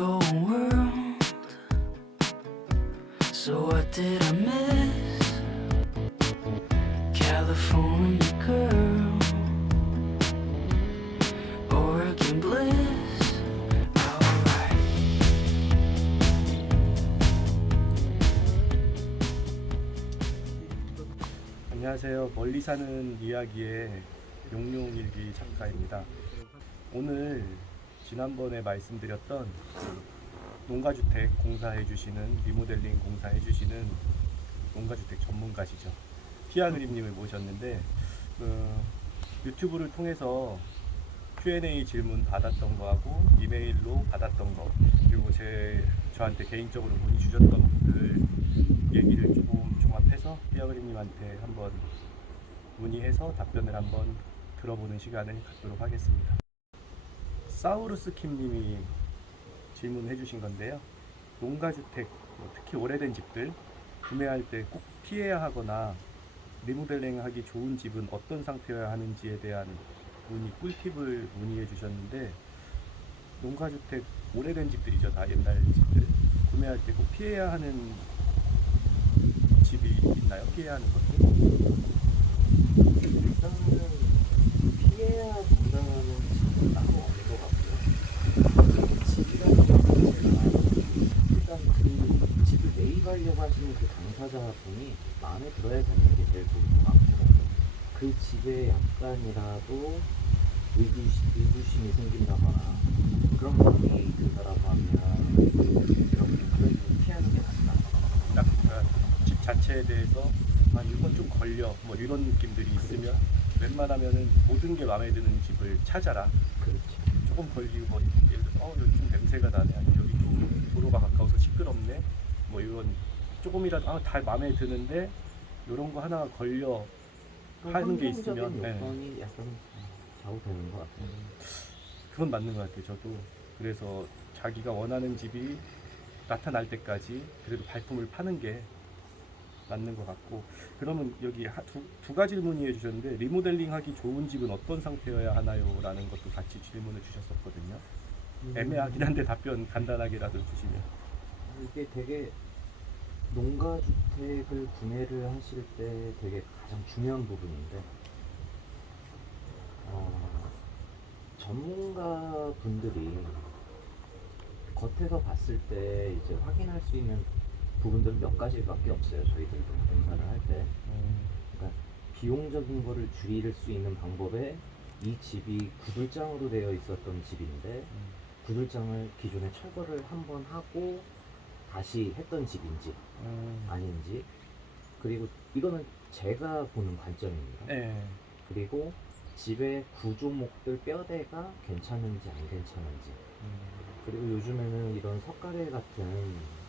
going world. So what did I miss? California girl, Oregon bliss. Alright. 안녕하세요. 멀리 사는 이야기의 용용일기 작가입니다. 오늘 지난번에 말씀드렸던 농가주택 공사해주시는 리모델링 공사해주시는 농가주택 전문가시죠. 피아그림님을 모셨는데 유튜브를 통해서 Q&A 질문 받았던 거하고 이메일로 받았던 거 그리고 저한테 개인적으로 문의 주셨던 분들 얘기를 조금 종합해서 피아그림님한테 한번 문의해서 답변을 한번 들어보는 시간을 갖도록 하겠습니다. 사우루스 킴님이 질문해 주신 건데요. 농가주택, 특히 오래된 집들 구매할 때 꼭 피해야 하거나 리모델링 하기 좋은 집은 어떤 상태여야 하는지에 대한 꿀팁을 문의해 주셨는데, 농가주택 오래된 집들이죠. 다 옛날 집들 구매할 때 꼭 피해야 하는 집이 있나요? 피해야 하는 것들? 일단은 피해야 된다는 집은 따로 없는 것 같고요. 집이라는 것 자체가 일단 그 집을 매입하려고 하시는 그 당사자분이 마음에 들어야 되는 게 제일 좋은 것 같고, 그 집에 약간이라도 의구심이 생긴다거나 그런 부분이 든다라고 하면 그런 피하는 게 낫다. 딱 집 자체에 대해서 이건 좀 걸려 뭐 이런 느낌들이 있으면 웬만하면은 모든 게 마음에 드는 집을 찾아라. 그렇지. 조금 걸리고 뭐 예를 들어서 여기 좀 냄새가 나네, 아니면 여기 좀 도로가 가까워서 시끄럽네, 뭐 이런 조금이라도 다 마음에 드는데 이런 거 하나가 걸려 하는 게 있으면 요건이 약간 좌우되는 것 같아요. 그건 맞는 것 같아요. 저도 그래서 자기가 원하는 집이 나타날 때까지 그래도 발품을 파는 게 맞는 것 같고, 그러면 여기 두 가지 문의해 주셨는데, 리모델링 하기 좋은 집은 어떤 상태여야 하나요? 라는 것도 같이 질문을 주셨었거든요. 애매하긴 한데 답변 간단하게라도 주시면. 이게 되게 농가주택을 구매를 하실 때 되게 가장 중요한 부분인데, 전문가 분들이 겉에서 봤을 때 이제 확인할 수 있는 부분들은 몇 가지밖에 없어요. 저희들도 공사를 할 때. 그러니까 비용적인 거를 줄일 수 있는 방법에, 이 집이 구들장으로 되어 있었던 집인데 구들장을 기존에 철거를 한번 하고 다시 했던 집인지 아닌지, 그리고 이거는 제가 보는 관점입니다. 네. 그리고 집의 구조목들 뼈대가 괜찮은지 안 괜찮은지, 그리고 요즘에는 이런 석가래 같은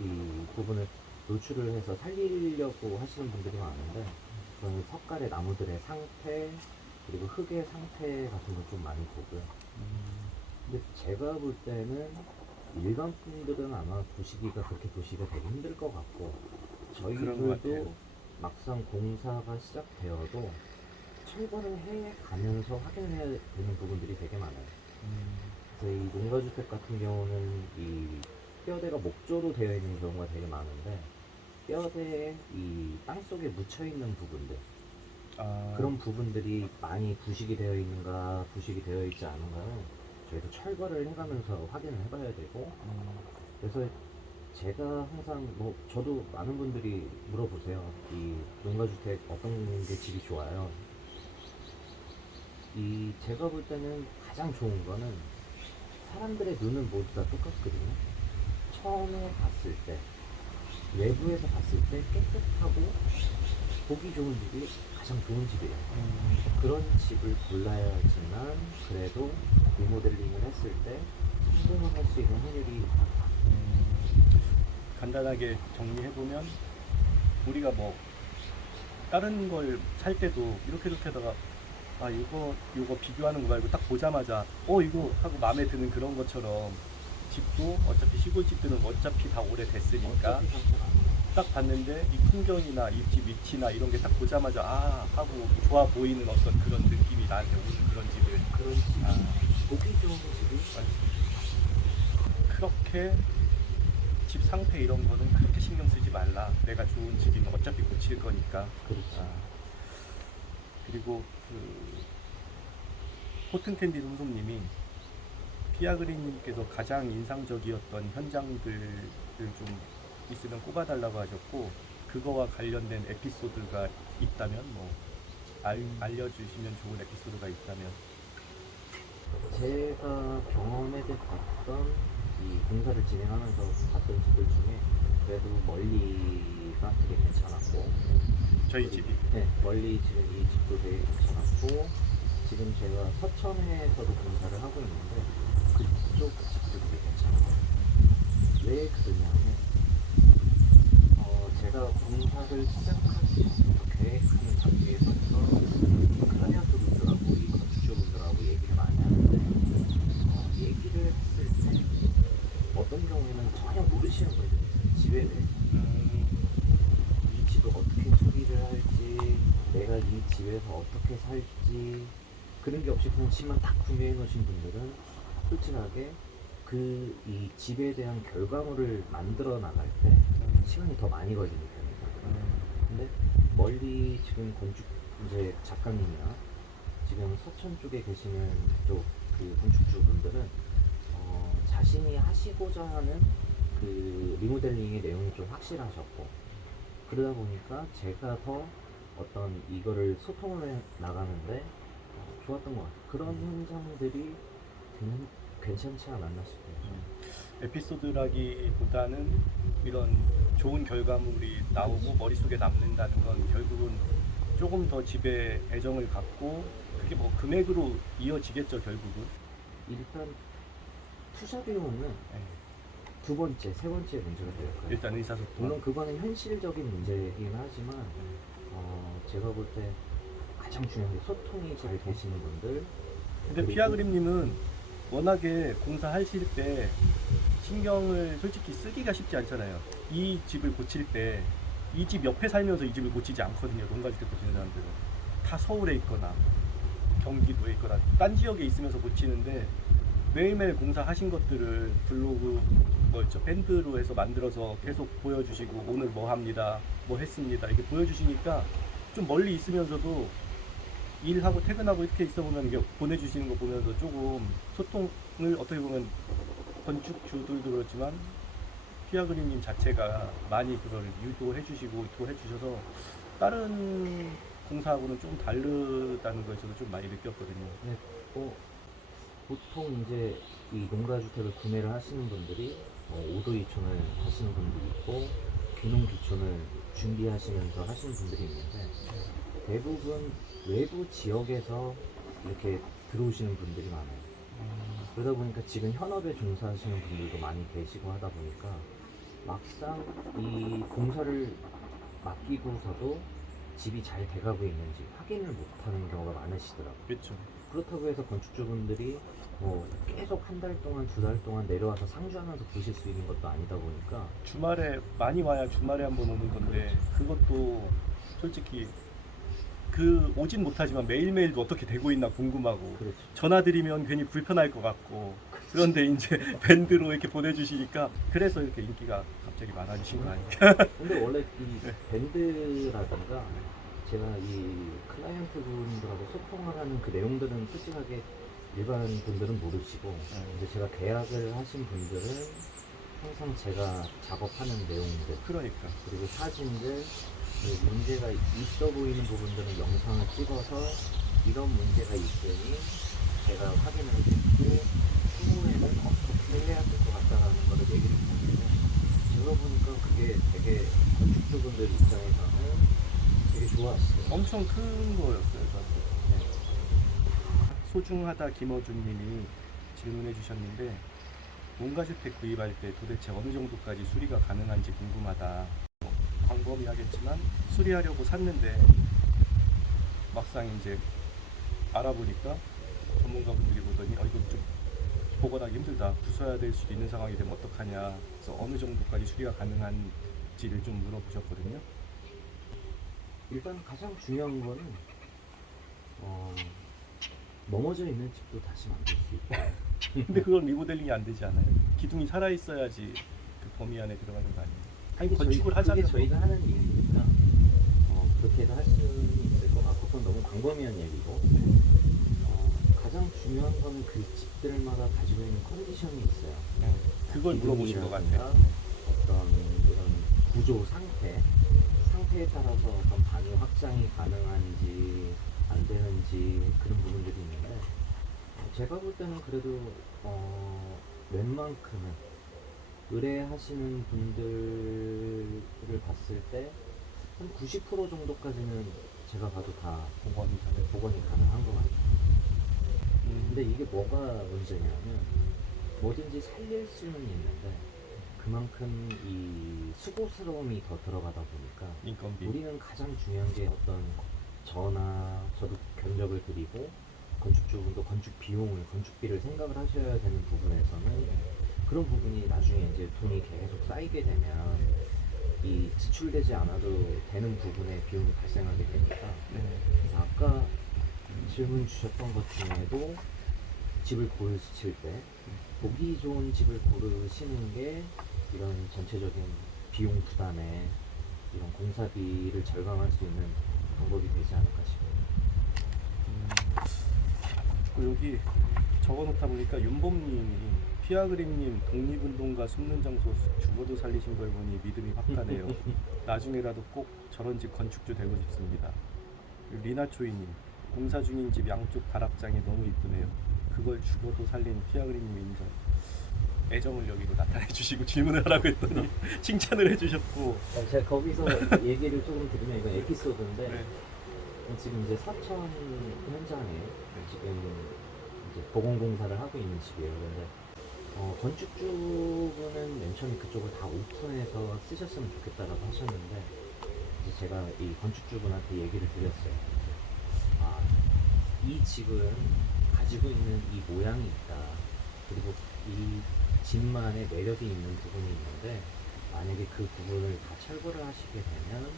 이 부분을 노출을 해서 살리려고 하시는 분들이 많은데, 저는 석가래 나무들의 상태 그리고 흙의 상태 같은 걸 좀 많이 보고요. 근데 제가 볼 때는 일반 분들은 아마 보시기가 그렇게 보시기가 되게 힘들 것 같고, 그런 것 저희들도 같아요. 막상 공사가 시작되어도 철거를 해 가면서 확인해야 되는 부분들이 되게 많아요. 그래서 이 농가주택 같은 경우는 이 뼈대가 목조로 되어 있는 경우가 되게 많은데, 뼈대에 이 땅속에 묻혀있는 부분들, 그런 부분들이 많이 부식이 되어 있는가 부식이 되어 있지 않은가는 저희도 철거를 해가면서 확인을 해봐야 되고, 그래서 제가 항상 저도 많은 분들이 물어보세요. 이 농가주택 어떤 게 집이 좋아요? 제가 볼 때는 가장 좋은 거는, 사람들의 눈은 모두 다 똑같거든요. 처음에 봤을 때, 외부에서 봤을 때 깨끗하고 보기 좋은 집이 가장 좋은 집이에요. 그런 집을 골라야지만 그래도 리모델링을 했을 때 성공을 할 수 있는 확률이 높다. 간단하게 정리해보면, 우리가 뭐 다른 걸 살 때도 이렇게 하다가 이거 비교하는 거 말고 딱 보자마자 이거 하고 마음에 드는 그런 것처럼, 집도 어차피 시골집들은 어차피 다 오래됐으니까 딱 봤는데 이 풍경이나 이 집 위치나 이런 게 딱 보자마자 하고 좋아 보이는 어떤 그런 느낌이 나한테 오는 그런 집을 그런 집, 보기 좋은 집이 그렇게 집 상태 이런 거는 그렇게 신경 쓰지 말라. 내가 좋은 집이면 어차피 고칠 거니까. 그렇죠. 그리고 그 코튼캔디 솜솜님이 피아그린님께서 가장 인상적이었던 현장들을 좀 있으면 꼽아달라고 하셨고, 그거와 관련된 에피소드가 있다면 뭐 알려주시면 좋은 에피소드가 있다면. 제가 경험해서 봤던 이 공사를 진행하면서 봤던 집들 중에 그래도 멀리가 되게 괜찮았고, 저희 집이 네, 멀리 지금 이 집도 되게 괜찮았고, 지금 제가 서천에서도 공사를 하고 있는데 그쪽 집도 되게 괜찮아요. 왜 그러냐면 제가 공사를 시작하기 전부터 계획하는 단계에서부터 클라이언트분들하고 이 건축주분들하고 얘기를 많이 하는데, 얘기를 했을 때 어떤 경우에는 전혀 모르시는 분들이 있어요. 집에 대해서. 이 집을 어떻게 수리를 할지, 내가 이 집에서 어떻게 살지, 그런 게 없이 그냥 집만 딱 구매해 놓으신 분들은 솔직하게 그 이 집에 대한 결과물을 만들어 나갈 때 시간이 더 많이 걸리는 편이거든요. 근데 멀리 지금 건축 이제 작가님이나 지금 서천 쪽에 계시는 그쪽 그 건축주분들은 자신이 하시고자 하는 그 리모델링의 내용이 좀 확실하셨고, 그러다 보니까 제가 더 어떤 이거를 소통을 해 나가는데 좋았던 것 같아요. 그런 현장들이 괜찮지 않았나 싶어요. 에피소드라기보다는 이런 좋은 결과물이 나오고 머릿속에 남는다는 건 결국은 조금 더 집에 애정을 갖고, 그게 뭐 금액으로 이어지겠죠 결국은. 일단 투자 비용은 네. 두 번째, 세 번째 문제가 될 거예요. 일단 의사소통. 물론 그거는 현실적인 문제이긴 하지만 제가 볼 때 가장 중요한 게 소통이 잘 되시는 분들. 근데 그리고 피아그림님은 워낙에 공사하실 때 신경을 솔직히 쓰기가 쉽지 않잖아요. 이 집을 고칠 때 이 집 옆에 살면서 이 집을 고치지 않거든요. 농가주택 고치는 사람들은 다 서울에 있거나 경기도에 있거나 딴 지역에 있으면서 고치는데, 매일매일 공사하신 것들을 블로그 뭐였죠, 밴드로 해서 만들어서 계속 보여주시고, 오늘 뭐 합니다, 뭐 했습니다, 이렇게 보여주시니까 좀 멀리 있으면서도 일하고 퇴근하고 이렇게 있어 보면 이게 보내주시는 거 보면서 조금 소통을, 어떻게 보면 건축주들도 그렇지만 피아그린님 자체가 많이 그걸 유도해 주시고 도해 주셔서 다른 공사하고는 좀 다르다는 거에서도 좀 많이 느꼈거든요. 네, 보통 이제 이 농가주택을 구매를 하시는 분들이 5도 2촌을 하시는 분들이 있고 귀농 귀촌을 준비하시면서 하시는 분들이 있는데, 대부분 외부 지역에서 이렇게 들어오시는 분들이 많아요. 그러다 보니까 지금 현업에 종사하시는 분들도 많이 계시고 하다 보니까 막상 이 공사를 맡기고서도 집이 잘 돼가고 있는지 확인을 못하는 경우가 많으시더라고요. 그렇죠. 그렇다고 해서 건축주분들이 계속 한 달 동안, 두 달 동안 내려와서 상주하면서 보실 수 있는 것도 아니다 보니까 주말에 많이 와야 주말에 한번 오는 건데, 그것도 솔직히 그 오진 못하지만 매일매일도 어떻게 되고 있나 궁금하고, 그렇죠. 전화 드리면 괜히 불편할 것 같고, 그런데 이제 밴드로 이렇게 보내주시니까 그래서 이렇게 인기가 갑자기 많아지신 거 아닙니까? 근데 원래 이 밴드라든가 제가 이 클라이언트 분들하고 소통을 하는 그 내용들은 솔직하게 일반 분들은 모르시고, 근데 제가 계약을 하신 분들은 항상 제가 작업하는 내용들, 그러니까 그리고 사진들, 그리고 문제가 있어 보이는 부분들은 영상을 찍어서 이런 문제가 있으니 제가 확인을 했고 추후에는 어떻게 해야 될 것 같다라는 거를 얘기를 했는데, 제가 보니까 그게 되게 건축주분들 입장에서는 되게 좋았어요. 엄청 큰 거였어요 저한테. 네. 소중하다 김어준님이 질문해 주셨는데, 농가주택 구입할 때 도대체 어느 정도까지 수리가 가능한지 궁금하다. 광범위하겠지만 수리하려고 샀는데 막상 이제 알아보니까 전문가분들이 보더니 이거 좀 복원하기 힘들다, 부숴야 될 수도 있는 상황이 되면 어떡하냐, 그래서 어느 정도까지 수리가 가능한지를 좀 물어보셨거든요. 일단 가장 중요한 거는 넘어져 있는 집도 다시 만들 수 있고 근데 그건 리모델링이 안 되지 않아요? 기둥이 살아 있어야지 그 범위 안에 들어가는 거 아니에요? 아니 건축을 하자면 그게 저희가 하는 일이니까 그렇게 해서 할 수는 있을 것 같고 그건 너무 광범위한 얘기고 가장 중요한 거는 그 집들마다 가지고 있는 컨디션이 있어요. 그걸 물어보신 것 같아요. 어떤 이런 구조 상태에 따라서 어떤 방위 확장이 가능한지 안 되는지 그런 부분들이 있는데 제가 볼 때는 그래도 웬만큼은 의뢰하시는 분들을 봤을 때 한 90% 정도까지는 제가 봐도 다 복원이 가능한 것 같아요. 근데 이게 뭐가 문제냐면 뭐든지 살릴 수는 있는데 그만큼 이 수고스러움이 더 들어가다 보니까 인건비. 우리는 가장 중요한 게 어떤 저도 견적을 드리고 건축주분도 건축비를 생각을 하셔야 되는 부분에서는 그런 부분이 나중에 이제 돈이 계속 쌓이게 되면 이 지출되지 않아도 되는 부분에 비용이 발생하게 되니까 그래서 아까 질문 주셨던 것 중에도 집을 고르실 때 보기 좋은 집을 고르시는 게 이런 전체적인 비용 부담에 이런 공사비를 절감할 수 있는 방법이 되지 않을까 싶어요. 여기 적어놓다 보니까 윤범님이 피아그림님 독립운동가 숨는 장소 죽어도 살리신 걸 보니 믿음이 확 가네요. 나중에라도 꼭 저런 집 건축주 되고 싶습니다. 리나초이님 공사 중인 집 양쪽 다락장이 너무 이쁘네요. 그걸 죽어도 살린 피아그림님 인정. 애정을 여기로 나타내 주시고 질문을 하라고 했더니 칭찬을 해주셨고 제가 거기서 얘기를 조금 드리면 이건 에피소드인데 네. 지금 이제 서천 현장에 지금 이제 보건공사를 하고 있는 집이에요. 근데 건축주분은 맨 처음에 그쪽을 다 오픈해서 쓰셨으면 좋겠다라고 하셨는데 이제 제가 이 건축주분한테 얘기를 드렸어요. 이 집은 가지고 있는 이 모양이 있다. 그리고 이 집만의 매력이 있는 부분이 있는데 만약에 그 부분을 다 철거를 하시게 되면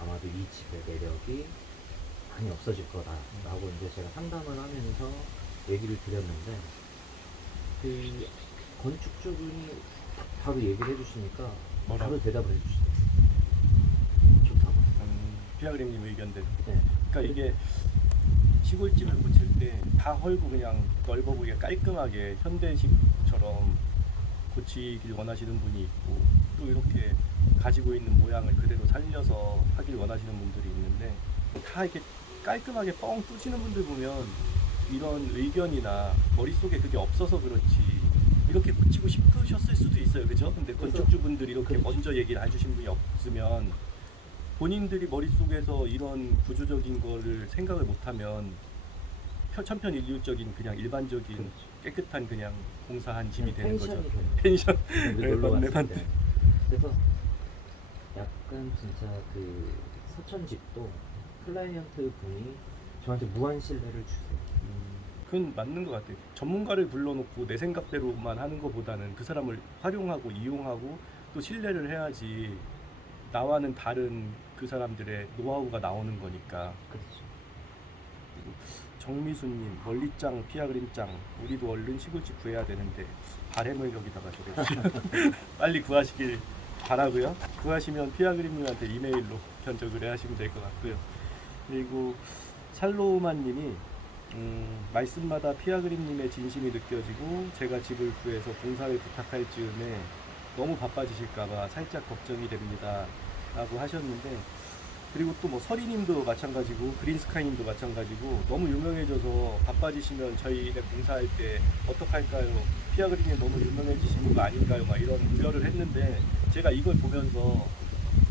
아마도 이 집의 매력이 많이 없어질 거다라고 이제 제가 상담을 하면서 얘기를 드렸는데 그 건축주분이 바로 얘기를 해주시니까 뭐라고? 바로 대답을 해주시더라고요. 좋다고. 피아그림님 의견대로. 네. 그러니까 이게 시골집을 고칠 때 다 헐고 그냥 넓어 보이게 깔끔하게 현대식처럼 고치길 원하시는 분이 있고 또 이렇게 가지고 있는 모양을 그대로 살려서 하길 원하시는 분들이 있는데 다 이렇게 깔끔하게 뻥 뚫으시는 분들 보면 이런 의견이나 머릿속에 그게 없어서 그렇지 이렇게 고치고 싶으셨을 수도 있어요. 그죠? 근데 건축주분들이 이렇게 그렇죠. 먼저 얘기를 해주신 분이 없으면 본인들이 머릿속에서 이런 구조적인 거를 생각을 못하면 천편일률적인 그냥 일반적인 그렇죠. 깨끗한 그냥 공사한 집이 되는 거죠. 펜션이 되는 펜션. 우리 네, 놀러 맞네, 갔을 맞네. 때. 그래서 약간 진짜 그 서천 집도 클라이언트 분이 저한테 무한 신뢰를 주세요. 그건 맞는 것 같아요. 전문가를 불러놓고 내 생각대로만 하는 것보다는 그 사람을 활용하고 이용하고 또 신뢰를 해야지 나와는 다른 그 사람들의 노하우가 나오는 거니까. 그렇죠. 그리고 정미수님 멀리짱 피아그림짱 우리도 얼른 시골집 구해야 되는데 바램을 여기다가 저래 빨리 구하시길 바라고요. 구하시면 피아그림님한테 이메일로 견적 의뢰하시면 될 것 같고요. 그리고 살로우만님이 말씀마다 피아그림님의 진심이 느껴지고 제가 집을 구해서 공사를 부탁할 즈음에 너무 바빠지실까봐 살짝 걱정이 됩니다 라고 하셨는데 그리고 또 뭐 서리님도 마찬가지고 그린스카이님도 마찬가지고 너무 유명해져서 바빠지시면 저희네 공사할 때 어떡할까요? 피아그림이 너무 유명해지신 거 아닌가요? 막 이런 우려를 했는데 제가 이걸 보면서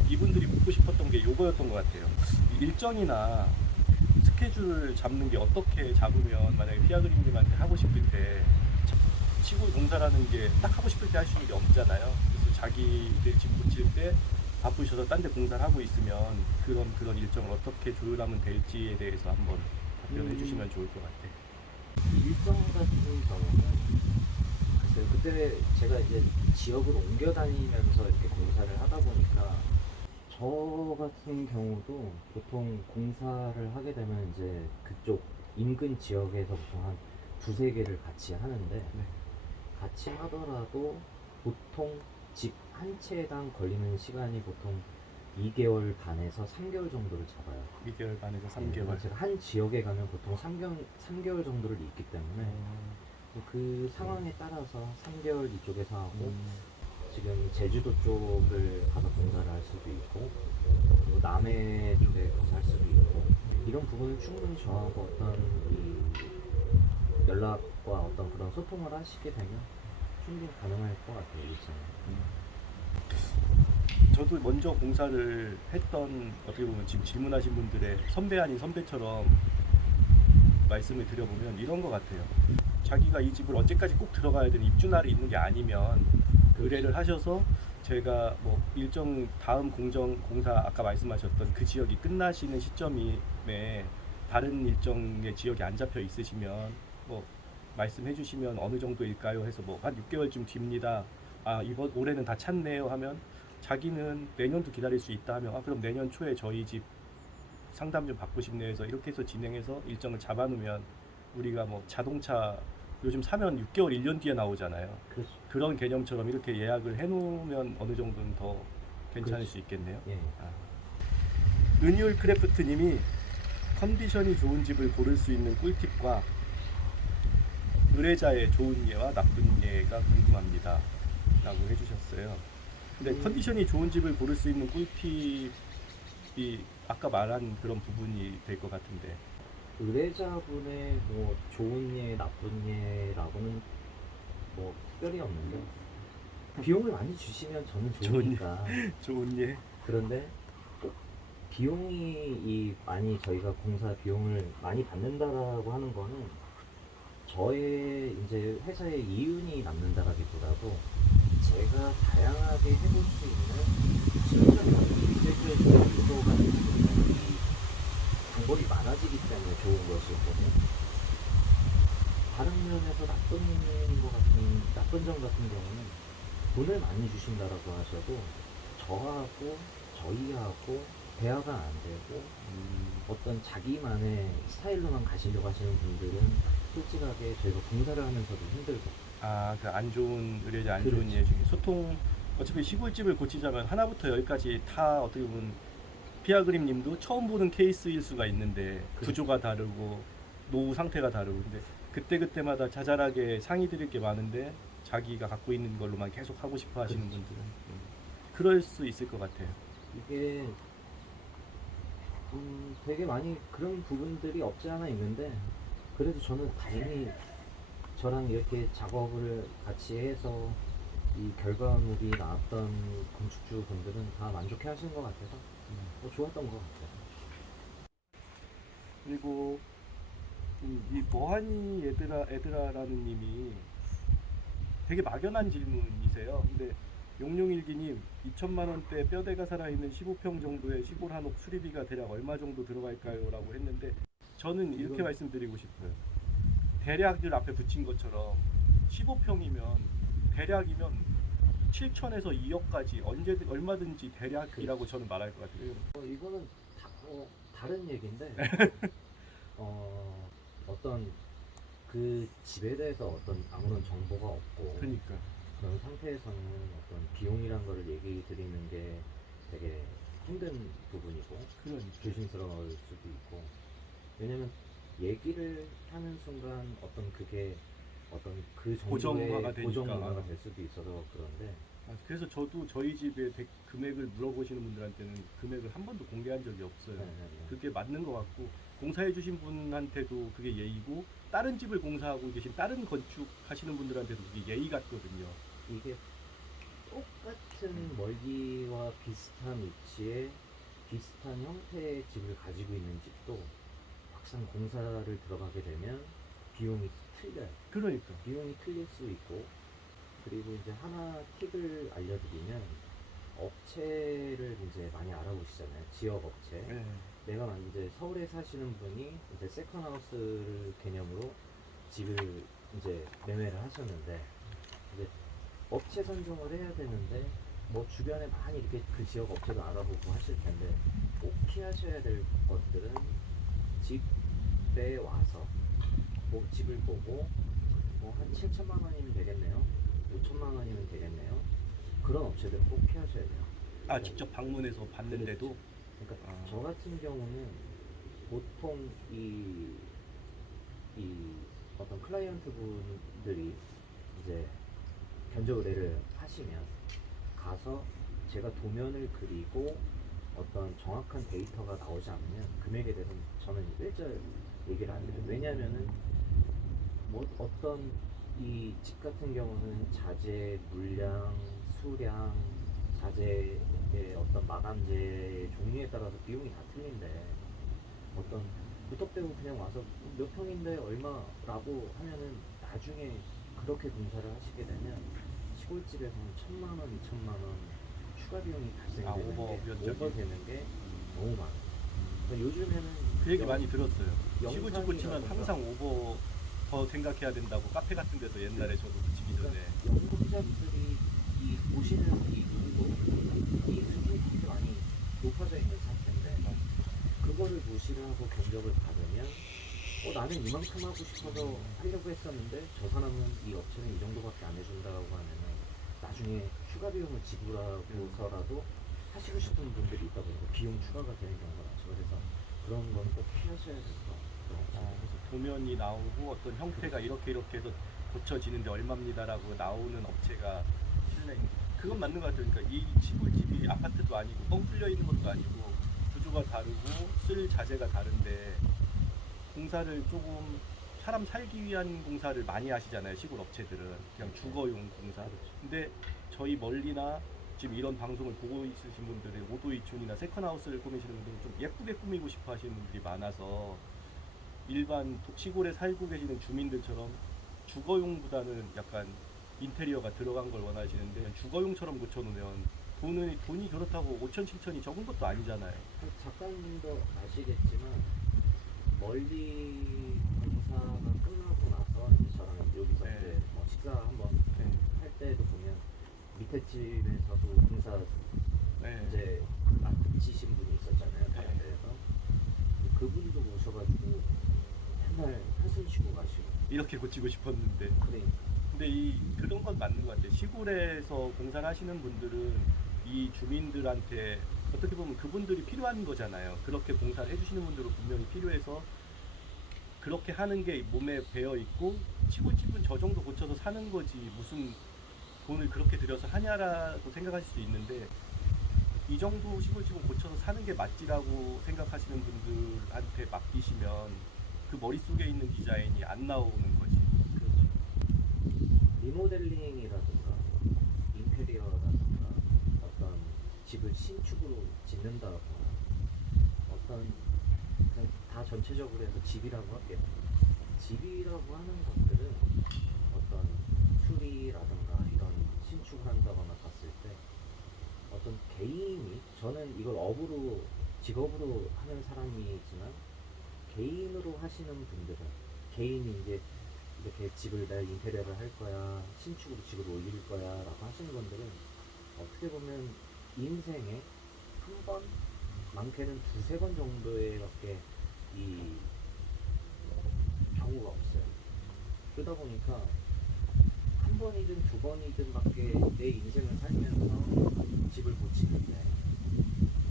이분들이 묻고 싶었던 게 요거였던 것 같아요. 일정이나 스케줄을 잡는 게 어떻게 잡으면 만약에 피아그림님한테 하고 싶을 때 시골 공사라는 게 딱 하고 싶을 때 할 수 있는 게 없잖아요. 그래서 자기들 집 고칠 때 바쁘셔서 딴 데 공사를 하고 있으면 그런 일정을 어떻게 조율하면 될지에 대해서 한번 답변해 주시면 좋을 것 같아요. 일정 같은 경우는 글쎄요, 그때 제가 이제 지역을 옮겨 다니면서 이렇게 공사를 하다 보니까 저 같은 경우도 보통 공사를 하게 되면 이제 그쪽 인근 지역에서 보통 한 두세 개를 같이 하는데 같이 하더라도 보통 집 한 채당 걸리는 시간이 보통 2개월 반에서 3개월 정도를 잡아요. 2개월 반에서 3개월. 제가 한 지역에 가면 보통 3개월 정도를 있기 때문에 그 상황에 따라서 3개월 이쪽에서 하고 지금 제주도 쪽을 가서 봉사를 할 수도 있고 그리고 남해 쪽에 가서 할 수도 있고 이런 부분을 충분히 저하고 어떤 이 연락과 어떤 그런 소통을 하시게 되면 충분히 가능할 것 같아요. 이제는. 저도 먼저 공사를 했던 어떻게 보면 지금 질문하신 분들의 선배 아닌 선배처럼 말씀을 드려보면 이런 것 같아요. 자기가 이 집을 언제까지 꼭 들어가야 되는 입주날이 있는 게 아니면 의뢰를 하셔서 제가 뭐 일정 다음 공사 아까 말씀하셨던 그 지역이 끝나시는 시점에 다른 일정의 지역이 안 잡혀 있으시면 뭐 말씀해 주시면 어느 정도일까요 해서 뭐 한 6개월쯤 뒤입니다. 아 이번 올해는 다 찼네요 하면 자기는 내년도 기다릴 수 있다 하면 아 그럼 내년 초에 저희 집 상담 좀 받고 싶네 해서 이렇게 해서 진행해서 일정을 잡아놓으면 우리가 뭐 자동차 요즘 사면 6개월 1년 뒤에 나오잖아요. 그렇죠. 그런 개념처럼 이렇게 예약을 해놓으면 어느 정도는 더 괜찮을 그렇죠. 수 있겠네요. 예. 은율 크래프트님이 컨디션이 좋은 집을 고를 수 있는 꿀팁과 의뢰자의 좋은 예와 나쁜 예가 궁금합니다 라고 해주셨어요. 근데 컨디션이 좋은 집을 고를 수 있는 꿀팁이 아까 말한 그런 부분이 될 것 같은데 의뢰자분의 뭐 좋은 예, 나쁜 예라고는 뭐 특별히 없는데 비용을 많이 주시면 저는 좋으니까. 좋은 예? 그런데 꼭 비용이 많이 저희가 공사 비용을 많이 받는다라고 하는 거는 저의 이제 회사의 이윤이 남는다라기보다도 제가 다양하게 해볼 수 있는 신선한 기술적인 요소가 있는 방법이 많아지기 때문에 좋은 것이거든요. 다른 면에서 나쁜 점 같은 경우는 돈을 많이 주신다라고 하셔도 저희하고 대화가 안 되고 어떤 자기만의 스타일로만 가시려고 하시는 분들은 솔직하게 저희가 공사를 하면서도 힘들고 그 안 좋은 의뢰자 안 그렇죠. 좋은 예 중에 소통 어차피 시골집을 고치자면 하나부터 열까지 다 어떻게 보면 피아그림 님도 처음 보는 케이스일 수가 있는데 구조가 다르고 노후 상태가 다르고 근데 그때마다 자잘하게 상의 드릴 게 많은데 자기가 갖고 있는 걸로만 계속 하고 싶어 하시는 그렇죠. 분들은 그럴 수 있을 것 같아요. 이게 되게 많이 그런 부분들이 없지 않아 있는데 그래도 저는 다행히 저랑 이렇게 작업을 같이 해서 이 결과물이 나왔던 건축주 분들은 다 만족해 하시는 것 같아서 좋았던 것 같아요. 그리고 이 뭐하니 얘들아라는 님이 되게 막연한 질문이세요. 근데 용용일기님 2천만 원대 뼈대가 살아있는 15평 정도의 시골 한옥 수리비가 대략 얼마 정도 들어갈까요? 라고 했는데 저는 이렇게 말씀드리고 싶어요. 대략을 앞에 붙인 것처럼 15평이면 대략이면 7천에서 2억까지 얼마든지 대략이라고 저는 말할 것 같아요. 이거는 다른 얘기인데 어떤 그 집에 대해서 어떤 아무런 정보가 없고 그러니까 그런 상태에서는 어떤 비용이란 거를 얘기 드리는 게 되게 힘든 부분이고 조심스러울 수도 있고 왜냐면 얘기를 하는 순간 어떤 그게 어떤 그 정도의 고정화가 될 수도 있어서 그런데 그래서 저도 저희 집에 금액을 물어보시는 분들한테는 금액을 한 번도 공개한 적이 없어요. 그게 맞는 것 같고 공사해 주신 분한테도 그게 예의고 다른 집을 공사하고 계신 다른 건축하시는 분들한테도 그게 예의 같거든요. 이게 똑같은 멀기와 비슷한 위치에 비슷한 형태의 집을 가지고 있는 집도 막상 공사를 들어가게 되면 비용이 틀려요. 그러니까 비용이 틀릴 수 있고 그리고 이제 하나 팁을 알려드리면 업체를 이제 많이 알아보시잖아요. 지역 업체. 네. 내가 이제 서울에 사시는 분이 이제 세컨하우스 개념으로 집을 이제 매매를 하셨는데 이제 업체 선정을 해야 되는데 뭐 주변에 많이 이렇게 그 지역 업체도 알아보고 하실 텐데 꼭 피하셔야 될 것들은 집에 와서 집을 보고 뭐 한 7천만 원이면 되겠네요. 5천만 원이면 되겠네요. 그런 업체들 꼭 피하셔야 돼요. 아 직접 방문해서 봤는데도 그러니까 아. 저 같은 경우는 보통 이 어떤 클라이언트 분들이 이제 견적 의뢰를 하시면 가서 제가 도면을 그리고 어떤 정확한 데이터가 나오지 않으면 금액에 대해서는 저는 일절 얘기를 안 드려요. 왜냐하면은 뭐 어떤 이 집 같은 경우는 자재, 물량, 수량, 자재의 어떤 마감재 종류에 따라서 비용이 다 틀린데 어떤 무턱대고 그냥 와서 몇 평인데 얼마라고 하면은 나중에 그렇게 공사를 하시게 되면 시골집에서는 1,000만 원, 2천만 원 추가 비용이 발생되는 오버 게 면적이. 오버되는 게 너무 많아요. 그러니까 요즘에는 그 얘기 많이 들었어요. 시골 집 고치면 영상이라든가 항상 오버 더 생각해야 된다고 카페 같은 데서 옛날에 저도 고치기 전에 그러니까 연구자분들이 이 보시는 이 정도 이 수준이 되게 많이 높아져 있는 상태인데 그거를 무시를 하고 견적을 받으면 나는 이만큼 하고 싶어서 하려고 했었는데 저 사람은 이 업체는 이 정도밖에 안 해준다고 하면은 나중에 추가 비용을 지불하고서라도 하시고 싶은 분들이 있다 보니까 비용 추가가 되는 경우가 많죠. 그래서 그런 건 꼭 피하셔야 될 것 같아요. 그래서 도면이 나오고 어떤 형태가 이렇게 해서 고쳐지는데 얼마입니다라고 나오는 업체가 실내 그건 맞는 것 같아요. 그러니까 이 시골집이 아파트도 아니고 뻥 뚫려 있는 것도 아니고 구조가 다르고 쓸 자재가 다른데 공사를 조금 사람 살기 위한 공사를 많이 하시잖아요. 시골 업체들은 그냥 주거용 공사. 근데 저희 멀리나 지금 이런 방송을 보고 있으신 분들이 오도이촌이나 세컨하우스를 꾸미시는 분들은 좀 예쁘게 꾸미고 싶어 하시는 분들이 많아서 일반 시골에 살고 계시는 주민들처럼 주거용보다는 약간 인테리어가 들어간 걸 원하시는데 주거용처럼 고쳐놓으면 돈이 그렇다고 5천, 7천이 적은 것도 아니잖아요. 작가님도 아시겠지만 멀리 공사가 끝나고 나서 이제 저랑 여기서 네. 이제 뭐 식사 한번 네. 할 때도 보면 밑에 집에서도 공사 네. 이제 맡으신 분이 있었잖아요. 다른 네. 데에서 그분도 모셔가지고 맨날 한숨 쉬고 가시고 이렇게 고치고 싶었는데 그러니까 근데 그런 건 맞는 것 같아요. 시골에서 공사를 하시는 분들은 이 주민들한테 어떻게 보면 그분들이 필요한 거잖아요. 그렇게 공사를 해주시는 분들은 분명히 필요해서 그렇게 하는 게 몸에 배어 있고 시골집은 저 정도 고쳐서 사는 거지 무슨 돈을 그렇게 들여서 하냐라고 생각하실 수 있는데 이 정도 시골집은 고쳐서 사는 게 맞지라고 생각하시는 분들한테 맡기시면 그 머릿속에 있는 디자인이 안 나오는 거지. 리모델링이라든가 인테리어라든가 어떤 집을 신축으로 짓는다거나 어떤 그냥 다 전체적으로 해서 집이라고 할게요. 집이라고 하는 것들은 어떤 수리라든가 이런 신축을 한다거나 봤을 때 어떤 개인이 저는 이걸 업으로 직업으로 하는 사람이지만 개인으로 하시는 분들은 개인이 이제 이렇게 집을 내 인테리어를 할 거야 신축으로 집을 올릴 거야 라고 하시는 분들은 어떻게 보면 인생에 한 번 많게는 두세 번 정도의 밖에 이 경우가 없어요. 그러다 보니까 한 번이든 두 번이든 밖에 내 인생을 살면서 집을 고치는데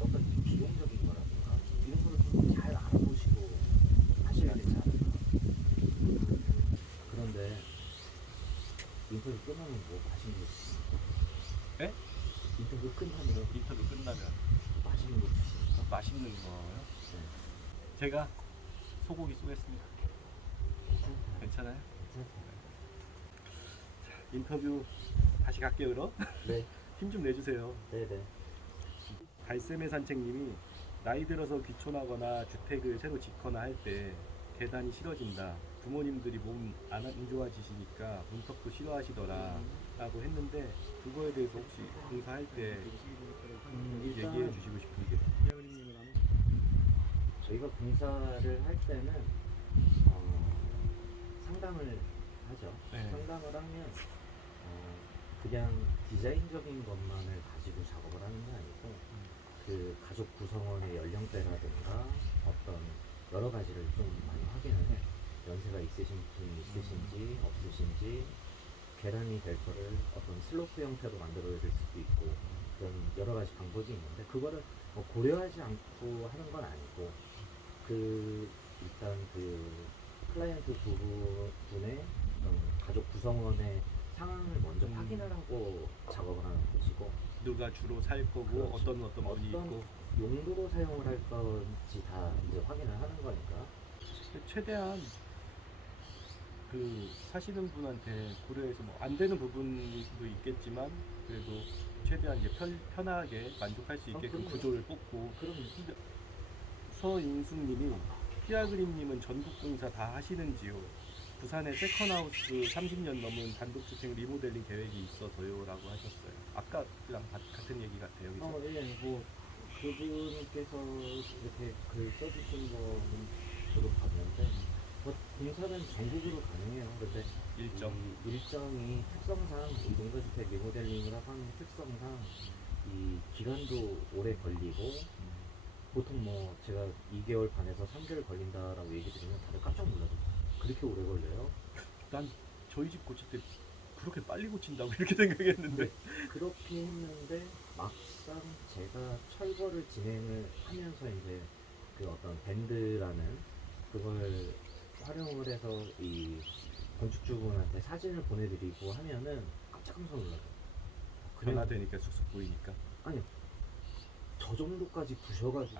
어떤 이 비용적인 거라든가 이런 거를 좀 잘 알아보시고 하셔야 되지 않을까. 그런데 인터뷰 끝나면 뭐 맛있는 거 드십니까? 네? 인터뷰 끝나면 인터뷰 끝나면 맛있는 거 드십니까? 맛있는 거요? 네. 제가 소고기 쏘겠습니다. 괜찮아요? 괜찮아요. 인터뷰 다시 갈게요 그럼. 네. 힘 좀 내주세요. 네네. 달샘의 산책님이 나이 들어서 귀촌하거나 주택을 새로 짓거나 할 때 계단이 싫어진다. 부모님들이 몸 안 좋아지시니까 문턱도 싫어하시더라 라고 했는데 그거에 대해서 혹시 공사할 때 일단 얘기해 주시고 싶은 게 저희가 공사를 할 때는 상담을 하죠. 네. 상담을 하면 그냥 디자인적인 것만을 가지고 작업을 하는 게 아니고 그 가족 구성원의 연령대라든가 어떤 여러 가지를 좀 많이 확인을 해. 연세가 있으신 분이 있으신지 없으신지 계단이 될 거를 어떤 슬로프 형태로 만들어야 될 수도 있고 그런 여러 가지 방법이 있는데 그거를 뭐 고려하지 않고 하는 건 아니고 그 일단 그 클라이언트 부분의 가족 구성원의 상황을 먼저 확인을 하고 작업을 하는 것이고 누가 주로 살 거고 그렇죠. 어떤 분이 어떤 있고 용도로 사용을 할 건지 다 이제 확인을 하는 거니까 최대한 그 사시는 분한테 고려해서 뭐 안 되는 부분도 있겠지만 그래도 최대한 이제 편하게 만족할 수 있게끔 그럼요. 구조를 뽑고 그럼 서인숙님이 피아그림님은 전국 공사 다 하시는지요? 부산에 세컨하우스 30년 넘은 단독주택 리모델링 계획이 있어서요라고 하셨어요. 아까랑 같은 얘기 같아요. 그죠? 예, 뭐 그분께서 이렇게 글 써주신 거는 저도 봤는데 뭐 공사는 전국으로 가능해요. 근데 일정. 이 일정이 특성상 이 농가주택 리모델링을 하는 특성상 이 기간도 오래 걸리고 보통 뭐 제가 2개월 반에서 3개월 걸린다라고 얘기 드리면 다들 깜짝 놀라죠. 그렇게 오래 걸려요? 난 저희 집 고칠 때 그렇게 빨리 고친다고 이렇게 생각했는데 그렇게 했는데 막상 제가 철거를 진행을 하면서 이제 그 어떤 밴드라는 그걸 활용을 해서 이 건축주분한테 사진을 보내드리고 하면은 깜짝 놀라죠. 변화되니까 쑥쑥 보이니까. 아니요, 저 정도까지 부셔가지고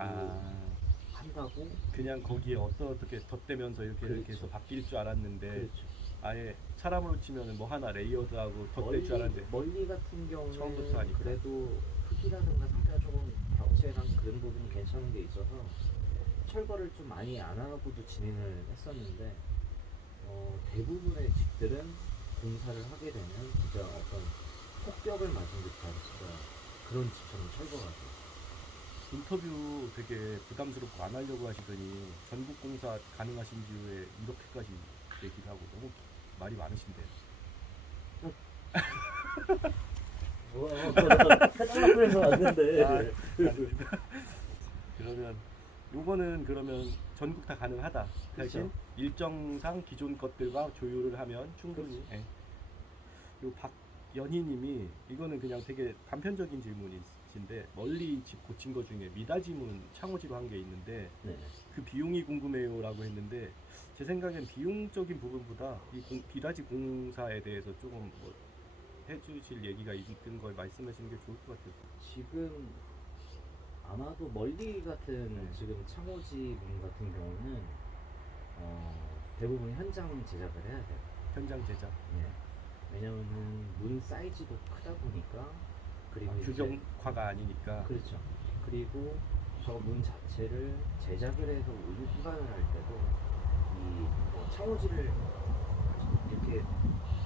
한다고? 그냥 거기에 어떻게 덧대면서 이렇게 그렇죠. 해서 바뀔 줄 알았는데 그렇죠. 아예 사람으로 치면은 뭐 하나 레이어드하고 덧댈 줄 알았는데 멀리 같은 경우는 처음부터 하니까. 그래도 흙이라든가 상태가 조금 벽체랑 그런 부분이 괜찮은 게 있어서 철거를 좀 많이 안 하고도 진행을 했었는데 대부분의 집들은 공사를 하게 되면 진짜 어떤 폭벽을 맞은 듯한 진짜 그런 집처럼 철거가 돼요. 인터뷰 되게 부담스럽고 안 하려고 하시더니 전국 공사 가능하신 이후에 이렇게까지 얘기를 하고 너무 말이 많으신데요. 해달라고 해서 왔는데 그러면 요거는 그러면 전국 다 가능하다. 대신 그렇죠. 일정상 기존 것들과 조율을 하면 충분히. 그렇죠. 예. 요 박연희님이 이거는 그냥 되게 단편적인 질문이신데 멀리 집 고친 거 중에 미닫이문 창호지로 한 게 있는데 네. 그 비용이 궁금해요라고 했는데 제 생각엔 비용적인 부분보다 이 미닫이 공사에 대해서 조금 뭐 해주실 얘기가 있는 걸 말씀해 주는 게 좋을 것 같아요. 지금 아마도 멀리 같은 지금 창호지 문 같은 경우는 대부분 현장 제작을 해야 돼요. 현장 제작. 네. 왜냐면은 문 사이즈도 크다 보니까 그리고 이제 규정화가 아니니까. 그렇죠. 그리고 저 문 자체를 제작을 해서 운반을 할 때도 이뭐 창호지를 이렇게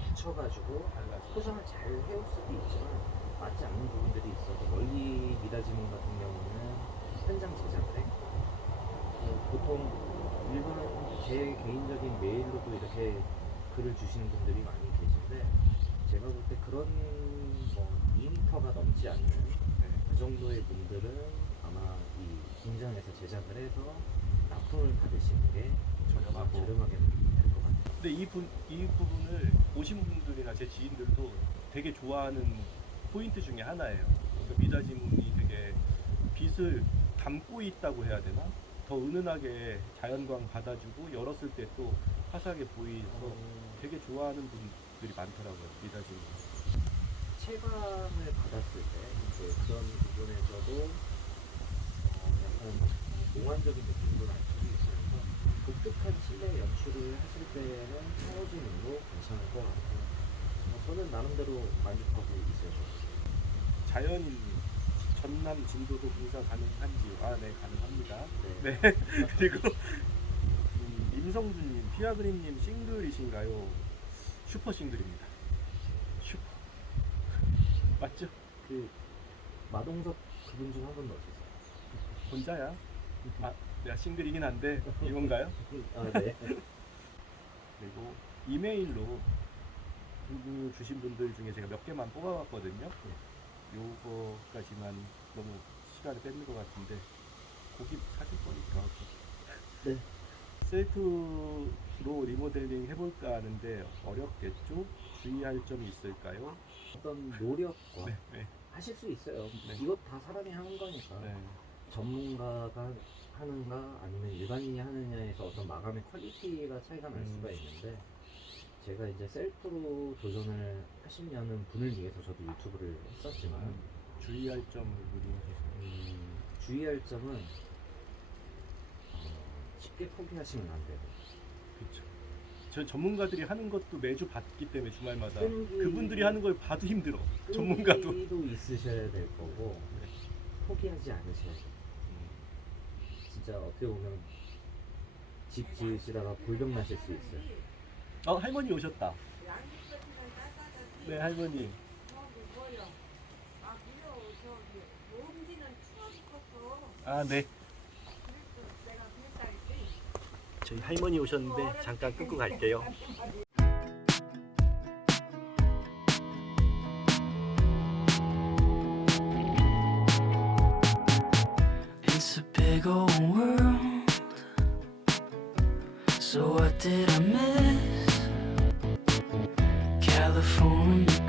붙여가지고 포장을 잘 해올 수도 있지만 맞지 않는 부분들이 있어서 멀리 미닫이문 같은 경우는 현장 제작을 해. 보통 일반 제 개인적인 메일로도 이렇게 글을 주시는 분들이 많이 계신데 제가 볼 때 그런 뭐 2m가 넘지 않는 그 정도의 분들은 아마 이 공장에서 제작을 해서 납품을 받으시는 게 저렴하고. 저렴하게 될 것 같아요. 근데 이 부분을 오신 분들이나 제 지인들도 되게 좋아하는 포인트 중에 하나예요. 그러니까 미닫이문이 되게 빛을 담고 있다고 해야 되나? 더 은은하게 자연광 받아주고 열었을 때 또 화사하게 보이서 되게 좋아하는 분들이 많더라고요. 미닫이문. 체감을 받았을 때 이제 그런 부분에서도 약간 몽환적인 느낌도 날 수도 있으면서 독특한 실내 연출을 하실 때는 창호지문도 괜찮을 것 같고 저는 나름대로 만족하고 있어요. 자연인 전남 진도도 공사 가능한지요? 아, 네, 가능합니다. 네. 네. 그리고 임성준님, 피아그림님 싱글이신가요? 슈퍼 싱글입니다. 슈퍼. 맞죠? 그 마동석 그분 중 한 분 넣으셨어요. 혼자야? 아, 내가 싱글이긴 한데 이건가요? 아, 네. 그리고 이메일로 문의 주신 분들 중에 제가 몇 개만 뽑아봤거든요. 요거까지만 너무 시간을 뺏는 것 같은데 고기 사줄 거니까. 네. 셀프로 리모델링 해볼까 하는데 어렵겠죠? 주의할 점이 있을까요? 어떤 노력과 네, 네, 하실 수 있어요. 네. 이것 다 사람이 하는 거니까. 네. 전문가가 하는가 아니면 일반인이 하느냐에서 어떤 마감의 퀄리티가 차이가 날 수가 있는데, 제가 이제 셀프로 도전을 하시려는 분을 위해서 저도 유튜브를 했었지만 주의할 점을 문의해 주의할 점은 쉽게 포기하시면 안 돼요. 그렇죠. 저 전문가들이 하는 것도 매주 봤기 때문에 주말마다 끈기- 그분들이 하는 걸 봐도 힘들어. 전문가도. 끈기도 있으셔야 될 거고 네. 포기하지 않으셔야 돼요. 진짜 어떻게 보면 집 지으시다가 골병 나실 수 있어요. 할머니 오셨다. 네, 할머니. 아, 네. 저희 할머니 오셨는데 잠깐 끊고 갈게요. It's a big old world. So what did I miss? California